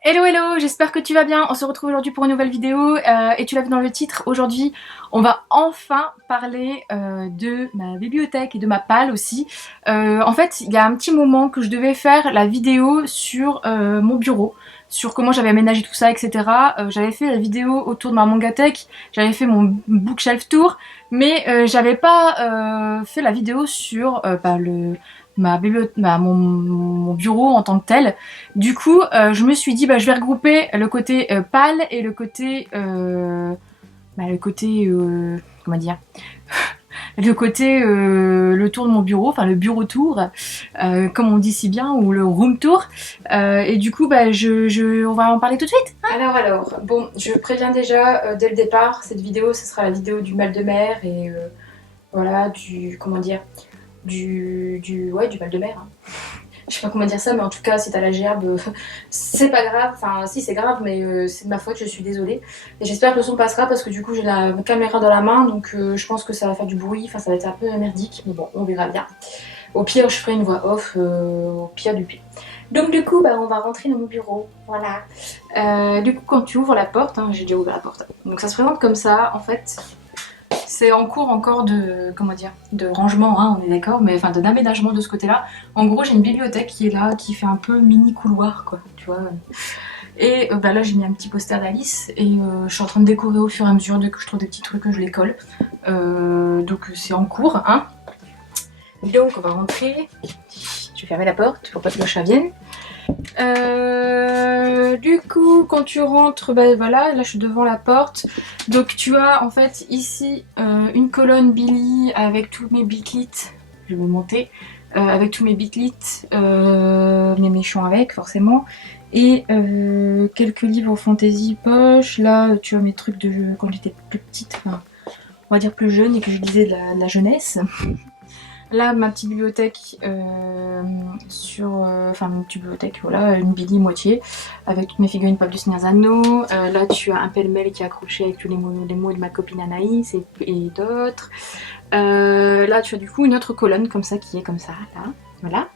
Hello hello, j'espère que tu vas bien. On se retrouve aujourd'hui pour une nouvelle vidéo et tu l'as vu dans le titre. Aujourd'hui, on va enfin parler de ma bibliothèque et de ma palle aussi. En fait, il y a un petit moment que je devais faire la vidéo sur mon bureau, sur comment j'avais aménagé tout ça, etc. J'avais fait la vidéo autour de ma mangathèque, j'avais fait mon bookshelf tour, mais j'avais pas fait la vidéo sur mon bureau en tant que tel. Du coup, je me suis dit, bah, je vais regrouper le côté pâle et le côté, comment dire, le côté, le tour de mon bureau, enfin le bureau tour, comme on dit si bien, ou le room tour. Et du coup, bah, on va en parler tout de suite. Hein. Alors, bon, je préviens déjà dès le départ, cette vidéo, ce sera la vidéo du mal de mer et voilà, comment dire, ouais, du mal de mer. Hein. Je sais pas comment dire ça, mais en tout cas, si t'as la gerbe, c'est pas grave. Enfin, si, c'est grave, mais c'est de ma faute, je suis désolée. Et j'espère que le son passera parce que du coup, j'ai la caméra dans la main, donc je pense que ça va faire du bruit. Enfin, ça va être un peu merdique, mais bon, on verra bien. Au pire, je ferai une voix off, au pire du pire. Donc, du coup, bah, on va rentrer dans mon bureau. Voilà. Du coup, quand tu ouvres la porte, hein, j'ai déjà ouvert la porte. Donc, ça se présente comme ça, en fait. C'est en cours encore de, comment dire, de rangement, hein, on est d'accord, mais enfin d'aménagement de ce côté-là. En gros, j'ai une bibliothèque qui est là, qui fait un peu mini couloir, quoi, tu vois. Et bah là, j'ai mis un petit poster d'Alice et je suis en train de décorer au fur et à mesure. Dès que je trouve des petits trucs, je les colle. Donc c'est en cours, hein. Donc on va rentrer. Je vais fermer la porte pour pas que le chat vienne. Du coup, quand tu rentres, bah voilà, là je suis devant la porte. Donc tu as en fait ici une colonne Billy avec tous mes bitlits. Je vais monter. Avec tous mes bitlits, mes méchants avec forcément. Et quelques livres fantasy poche. Là tu as mes trucs de quand j'étais plus petite, enfin, on va dire plus jeune et que je lisais de la jeunesse. Là, ma petite bibliothèque enfin, une petite bibliothèque, voilà, une Billy moitié, avec toutes mes figurines Pablo Snerzano. Là, tu as un pêle-mêle qui est accroché avec tous les mots de ma copine Anaïs et d'autres. Là, tu as du coup une autre colonne comme ça, qui est comme ça, là. Voilà.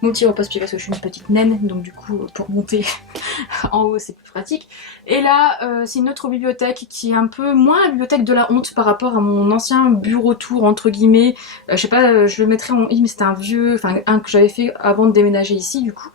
Mon petit repose-pied parce que je suis une petite naine, donc du coup, pour monter en haut, c'est plus pratique. Et là, c'est une autre bibliothèque qui est un peu moins la bibliothèque de la honte par rapport à mon ancien bureau tour, entre guillemets. Je sais pas, je le mettrai en i, mais c'était un vieux, enfin un que j'avais fait avant de déménager ici, du coup.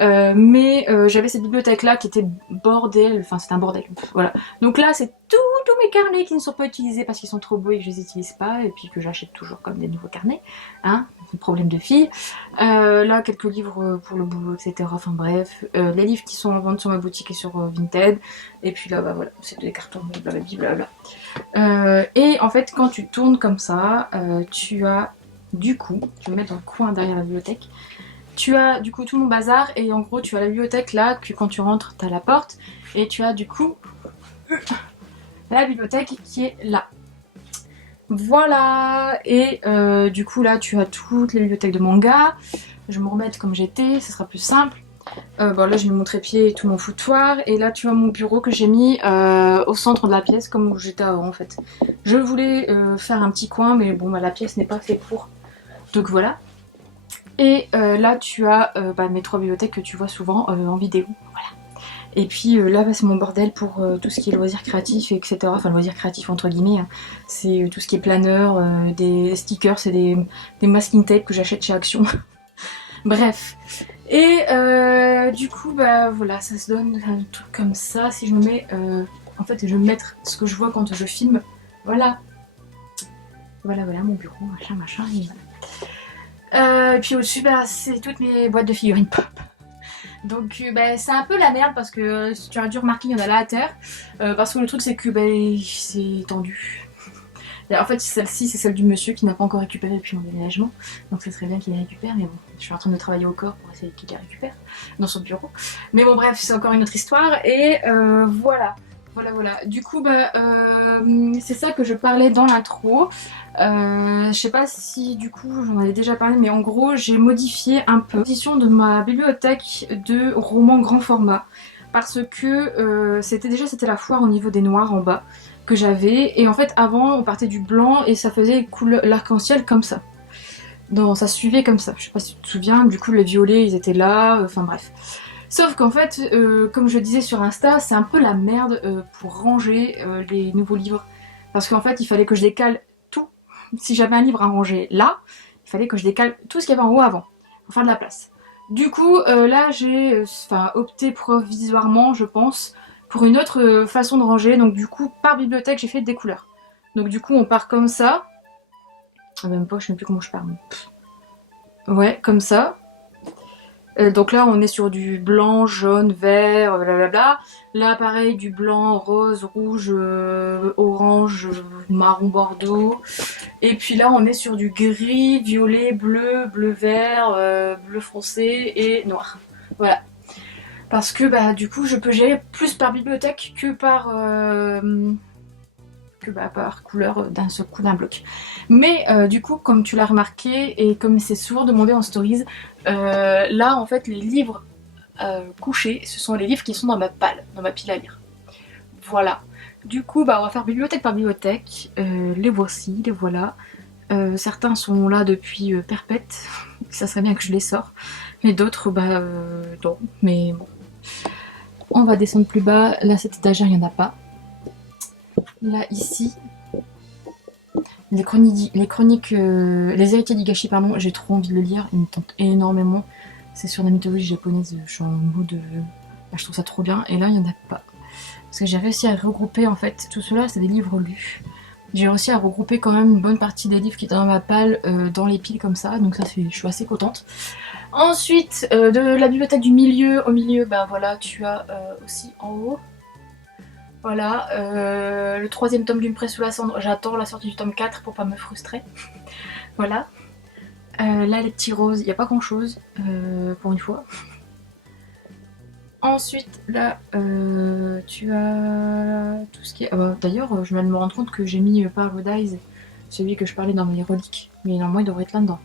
Mais j'avais cette bibliothèque là qui était bordel, enfin c'est un bordel, voilà. Donc là c'est tous mes carnets qui ne sont pas utilisés parce qu'ils sont trop beaux et que je les utilise pas, et puis que j'achète toujours comme des nouveaux carnets, hein, problème de fille. Là quelques livres pour le boulot, etc. Enfin bref, les livres qui sont en vente sur ma boutique et sur Vinted, et puis là bah voilà, c'est des cartons, blablabla. Et en fait quand tu tournes comme ça, tu as du coup, je vais me mettre dans le coin derrière la bibliothèque. Tu as du coup tout mon bazar et en gros tu as la bibliothèque là, que quand tu rentres t'as la porte et tu as du coup la bibliothèque qui est là. Voilà, et du coup là tu as toutes les bibliothèques de manga. Je vais me remettre comme j'étais, ce sera plus simple. Bon là j'ai mis mon trépied et tout mon foutoir, et là tu as mon bureau que j'ai mis au centre de la pièce comme où j'étais avant en fait. Je voulais faire un petit coin mais bon bah, la pièce n'est pas faite pour, donc voilà. Et là tu as mes 3 bibliothèques que tu vois souvent en vidéo, voilà. Et puis là c'est mon bordel pour tout ce qui est loisirs créatifs, etc. Enfin loisirs créatifs entre guillemets, hein. C'est tout ce qui est planeur, des stickers et des masking tape que j'achète chez Action. Bref. Et du coup bah voilà, ça se donne un truc comme ça. Si je me mets, en fait je vais mettre ce que je vois quand je filme, voilà. Voilà mon bureau, machin, et voilà. Et puis au-dessus, bah, c'est toutes mes boîtes de figurines pop. Donc bah, c'est un peu la merde parce que si tu as dû remarquer, il y en a là à terre. Parce que le truc c'est que bah, c'est tendu. Et en fait celle-ci c'est celle du monsieur qui n'a pas encore récupéré depuis mon déménagement. Donc ça serait bien qu'il les récupère, mais bon, je suis en train de travailler au corps pour essayer qu'il les récupère dans son bureau. Mais bon bref, c'est encore une autre histoire. Et voilà. Du coup, bah, c'est ça que je parlais dans l'intro. Je sais pas si du coup j'en avais déjà parlé, mais en gros j'ai modifié un peu la position de ma bibliothèque de romans grand format parce que c'était la foire au niveau des noirs en bas. que j'avais. Et en fait avant on partait du blanc et ça faisait couleur l'arc-en-ciel comme ça. Non, ça suivait comme ça, je sais pas si tu te souviens, du coup les violets ils étaient là, enfin bref. Sauf qu'en fait, comme je disais sur Insta, c'est un peu la merde pour ranger les nouveaux livres. Parce qu'en fait il fallait que je décale tout. Si j'avais un livre à ranger là, il fallait que je décale tout ce qu'il y avait en haut avant, pour faire de la place. Du coup là j'ai opté provisoirement je pense pour une autre façon de ranger, donc du coup par bibliothèque j'ai fait des couleurs. Donc du coup on part comme ça. Même pas, je sais même plus comment je parle. Ouais, comme ça. Donc là, on est sur du blanc, jaune, vert, blablabla. Là, pareil, du blanc, rose, rouge, orange, marron, bordeaux. Et puis là, on est sur du gris, violet, bleu, bleu vert, bleu foncé et noir. Voilà. Parce que bah du coup, je peux gérer plus par bibliothèque que par couleur d'un seul coup d'un bloc. Mais du coup, comme tu l'as remarqué et comme c'est souvent demandé en stories, là en fait les livres couchés, ce sont les livres qui sont dans ma palle, dans ma pile à lire. Voilà. Du coup, bah on va faire bibliothèque par bibliothèque. Les voici, les voilà. Certains sont là depuis perpète, ça serait bien que je les sors. Mais d'autres, bah non. Mais bon. On va descendre plus bas. Là, cette étagère, il n'y en a pas. Là, ici, les héritiers d'Higashi, pardon, j'ai trop envie de le lire, il me tente énormément. C'est sur la mythologie japonaise, je suis en mode je trouve ça trop bien, et là il n'y en a pas. Parce que j'ai réussi à regrouper en fait, tout cela c'est des livres lus. J'ai réussi à regrouper quand même une bonne partie des livres qui étaient dans ma palle dans les piles comme ça, donc ça je suis assez contente. Ensuite, de la bibliothèque du milieu, au milieu, bah voilà, tu as aussi en haut. Voilà, le troisième tome d'une Presse sous la cendre, j'attends la sortie du tome 4 pour pas me frustrer. Voilà. Là les petits roses, il n'y a pas grand chose, pour une fois. Ensuite, là, tu as tout ce qui est... d'ailleurs, je viens de me rendre compte que j'ai mis Paradise, celui que je parlais dans mes reliques. Mais normalement, il devrait être là-dedans.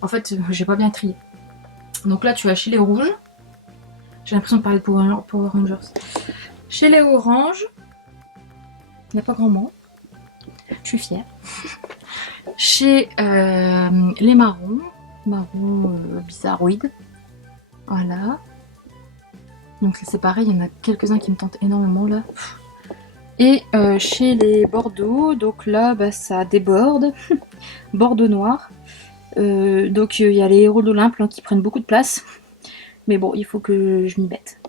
En fait, j'ai pas bien trié. Donc là, tu as chez les rouges. J'ai l'impression de parler de Power Rangers. Chez les oranges, il n'y a pas grand monde. Je suis fière. Chez les marrons bizarroïdes. Voilà. Donc c'est pareil, il y en a quelques-uns qui me tentent énormément là. Et chez les bordeaux, donc là bah, ça déborde. Bordeaux noir. Donc il y a les héros d'Olympe hein, qui prennent beaucoup de place. Mais bon, il faut que je m'y mette.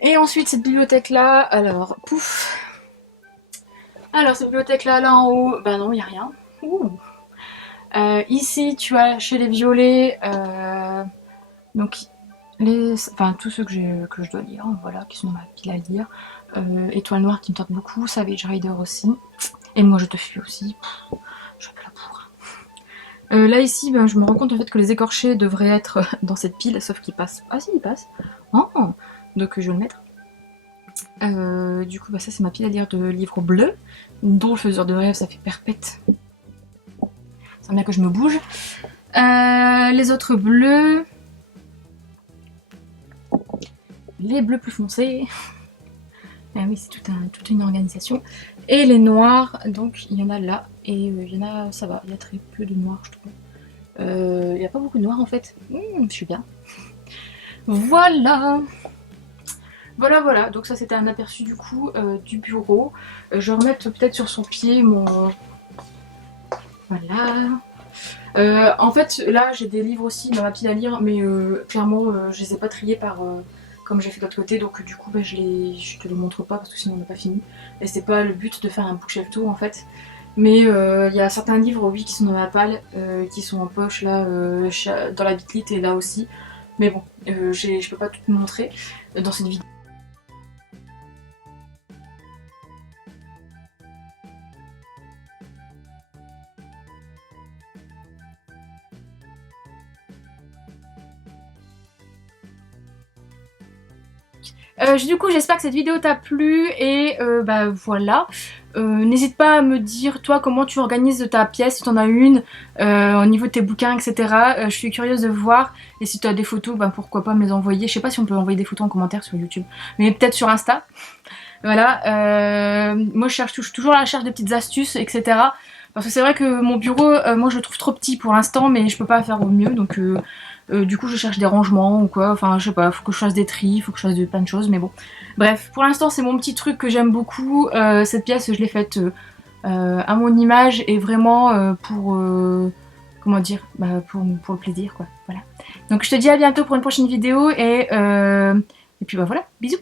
Et ensuite cette bibliothèque là, alors pouf. Alors cette bibliothèque là en haut, bah non, il n'y a rien. Ici tu as chez les violets, donc tous ceux que je dois lire, voilà, qui sont dans ma pile à lire. Étoile noire qui me tente beaucoup, Savage Rider aussi. Et moi je te fuis aussi. Je suis un peu là pour. Là ici, ben, je me rends compte en fait que les écorchés devraient être dans cette pile, sauf qu'ils passent. Ah si, ils passent. Oh, donc je vais le mettre. Du coup, bah, ça c'est ma pile à lire de livres bleus, dont le faiseur de rêve, ça fait perpète. C'est bien que je me bouge. Les autres bleus. Les bleus plus foncés. Ah oui, c'est toute une organisation. Et les noirs, donc il y en a là. Et il y en a, ça va, il y a très peu de noirs, je trouve. Il n'y a pas beaucoup de noirs en fait. Je suis bien. Voilà. Voilà, donc ça c'était un aperçu du coup du bureau. Je vais remettre peut-être sur son pied mon... Voilà. En fait là j'ai des livres aussi dans ma pile à lire, mais clairement je les ai pas triés par... comme j'ai fait de l'autre côté, donc du coup bah, je te les montre pas parce que sinon on n'a pas fini. Et c'est pas le but de faire un bookshelf tour en fait. Mais il y a certains livres oui qui sont dans ma palle, qui sont en poche là, dans la bitlite et là aussi. Mais bon, je peux pas tout montrer dans cette vidéo. Du coup j'espère que cette vidéo t'a plu et bah voilà. N'hésite pas à me dire toi comment tu organises ta pièce si t'en as une, au niveau de tes bouquins etc. Je suis curieuse de voir, et si tu as des photos bah pourquoi pas me les envoyer. Je sais pas si on peut envoyer des photos en commentaire sur YouTube, mais peut-être sur Insta. Voilà, moi je cherche toujours à la recherche de petites astuces, etc. Parce que c'est vrai que mon bureau, moi je le trouve trop petit pour l'instant, mais je peux pas faire au mieux, donc du coup je cherche des rangements ou quoi, enfin je sais pas, faut que je fasse des tris, faut que je fasse plein de choses, mais bon. Bref, pour l'instant c'est mon petit truc que j'aime beaucoup, cette pièce je l'ai faite à mon image et vraiment pour, comment dire, pour le plaisir quoi, voilà. Donc je te dis à bientôt pour une prochaine vidéo et puis bah voilà, bisous.